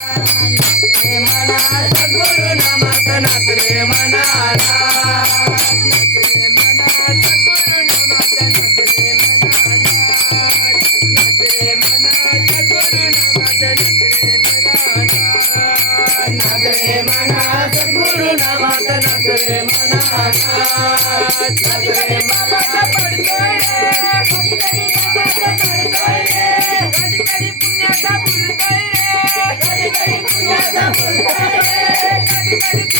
मना सद्गुरु नामात नाच रे मना सद्गुरु नामात नाच रे मना कधी कधी बाबाचा पडतोय रे कधी कधी बाबाचा पडतोय रे कधी कधी पुण्याचा बोलतोय रे कधी कधी पुण्याचा बोलतोय रे कधी कधी